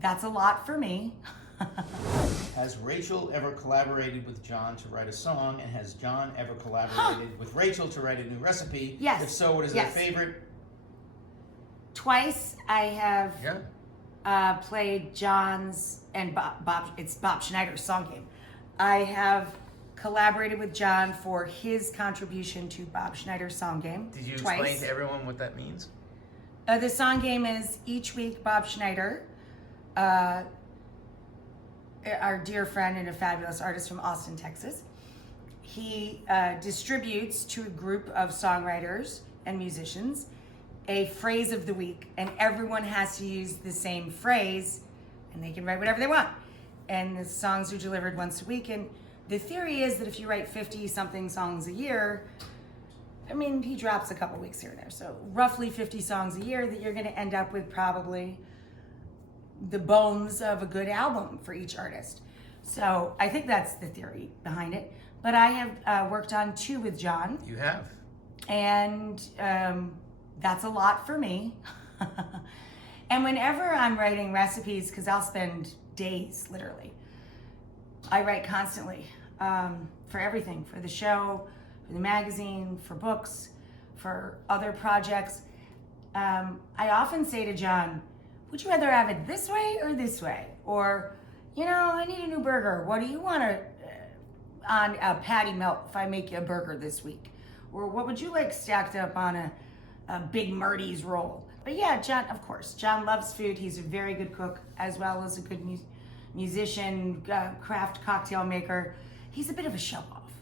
That's a lot for me. Has Rachel ever collaborated with John to write a song, and has John ever collaborated with Rachel to write a new recipe? Yes. If so, what is their favorite? Twice I have played John's and Bob. It's Bob Schneider's song game. I have collaborated with John for his contribution to Bob Schneider's song game. Did you twice. explain to everyone what that means? The song game is each week Bob Schneider, our dear friend and a fabulous artist from Austin, Texas, he distributes to a group of songwriters and musicians a phrase of the week, and everyone has to use the same phrase, and they can write whatever they want. And the songs are delivered once a week, and the theory is that if you write 50-something songs a year, I mean, he drops a couple weeks here and there, so roughly 50 songs a year, that you're gonna end up with probably the bones of a good album for each artist. So I think that's the theory behind it. But I have worked on 2 with John. You have. And that's a lot for me. And whenever I'm writing recipes, because I'll spend days, literally, I write constantly for everything, for the show, for the magazine, for books, for other projects. I often say to John, would you rather have it this way or this way? Or, you know, I need a new burger. What do you want on a patty melt if I make you a burger this week? Or what would you like stacked up on a Big Marty's roll? But yeah, John, of course, John loves food. He's a very good cook, as well as a good musician, craft cocktail maker. He's a bit of a show-off.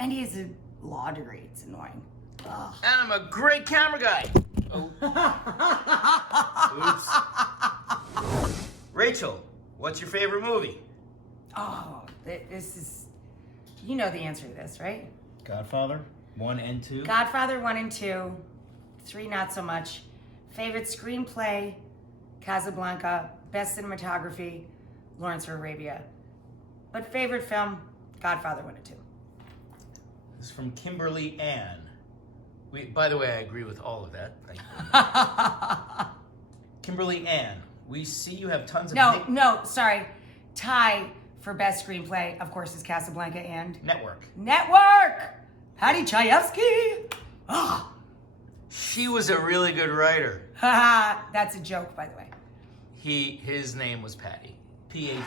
And he has a law degree. It's annoying. Ugh. And I'm a great camera guy. Oh. Oops. Rachel, what's your favorite movie? Oh, this is, you know the answer to this, right? Godfather 1 and 2. Godfather 1 and 2, 3 not so much. Favorite screenplay, Casablanca. Best cinematography, Lawrence of Arabia. But favorite film, Godfather 1 and 2. This is from Kimberly Ann. By the way, I agree with all of that. Thank you. Kimberly Ann, we see you have tons of... No, sorry. Tie for best screenplay, of course, is Casablanca and... Network. Patty Chayefsky. Ah. She was a really good writer. Haha, that's a joke, by the way. His name was Patty. P-A-D.